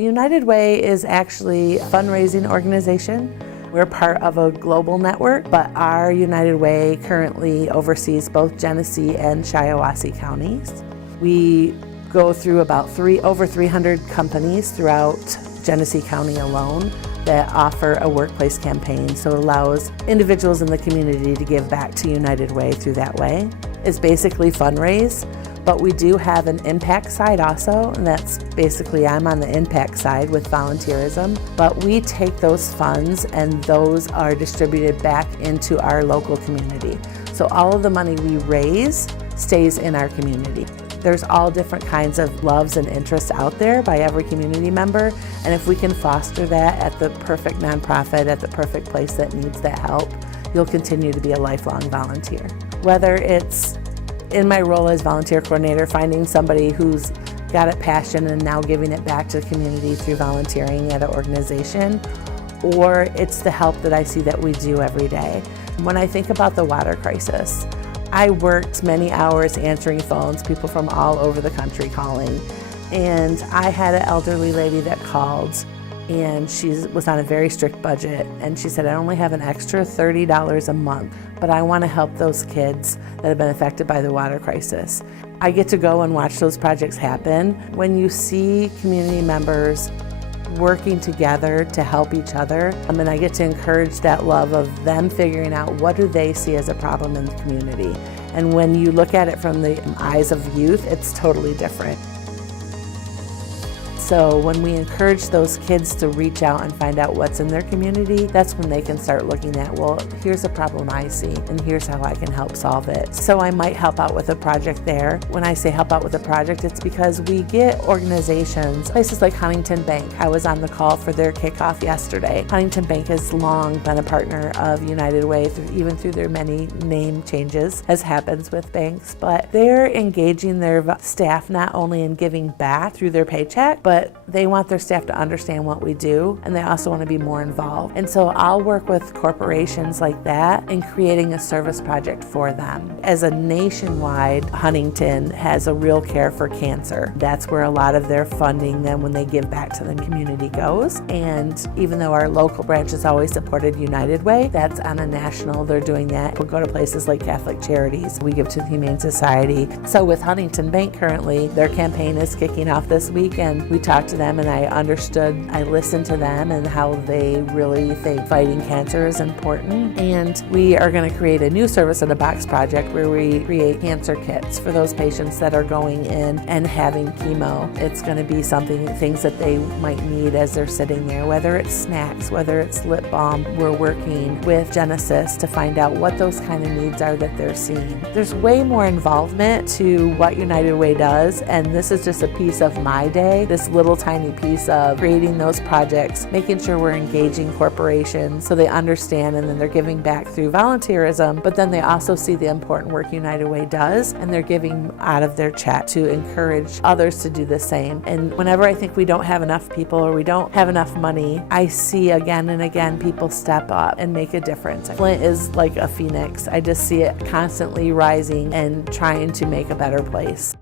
United Way is actually a fundraising organization. We're part of a global network, but our United Way currently oversees both Genesee and Shiawassee counties. We go through about over 300 companies throughout Genesee County alone that offer a workplace campaign, so it allows individuals in the community to give back to United Way through that way. It's basically fundraise, but we do have an impact side also, and that's basically I'm on the impact side with volunteerism, but we take those funds and those are distributed back into our local community. So all of the money we raise stays in our community. There's all different kinds of loves and interests out there by every community member, and if we can foster that at the perfect nonprofit, at the perfect place that needs that help, you'll continue to be a lifelong volunteer. Whether it's in my role as volunteer coordinator, finding somebody who's got a passion and now giving it back to the community through volunteering at an organization, or it's the help that I see that we do every day. When I think about the water crisis, I worked many hours answering phones, people from all over the country calling, and I had an elderly lady that called and she was on a very strict budget, and she said, I only have an extra $30 a month, but I want to help those kids that have been affected by the water crisis. I get to go and watch those projects happen. When you see community members working together to help each other, and I get to encourage that love of them figuring out what do they see as a problem in the community. And when you look at it from the eyes of youth, it's totally different. So when we encourage those kids to reach out and find out what's in their community, that's when they can start looking at, well, here's a problem I see, and here's how I can help solve it. So I might help out with a project there. When I say help out with a project, it's because we get organizations, places like Huntington Bank. I was on the call for their kickoff yesterday. Huntington Bank has long been a partner of United Way, even through their many name changes, as happens with banks, but they're engaging their staff not only in giving back through their paycheck, but they want their staff to understand what we do, and they also want to be more involved. And so I'll work with corporations like that in creating a service project for them. As a nationwide, Huntington has a real care for cancer. That's where a lot of their funding then when they give back to the community goes. And even though our local branch has always supported United Way, that's on a national, they're doing that. We'll go to places like Catholic Charities. We give to the Humane Society. So with Huntington Bank currently, their campaign is kicking off this week, and we talked to them and I listened to them and how they really think fighting cancer is important. And we are going to create a new service in a box project where we create cancer kits for those patients that are going in and having chemo. It's going to be things that they might need as they're sitting there, whether it's snacks, whether it's lip balm. We're working with Genesee to find out what those kind of needs are that they're seeing. There's way more involvement to what United Way does, and this is just a piece of my day, this little tiny piece of creating those projects, making sure we're engaging corporations so they understand, and then they're giving back through volunteerism, but then they also see the important work United Way does, and they're giving out of their check to encourage others to do the same. And whenever I think we don't have enough people or we don't have enough money, I see again and again people step up and make a difference. Flint is like a phoenix. I just see it constantly rising and trying to make a better place.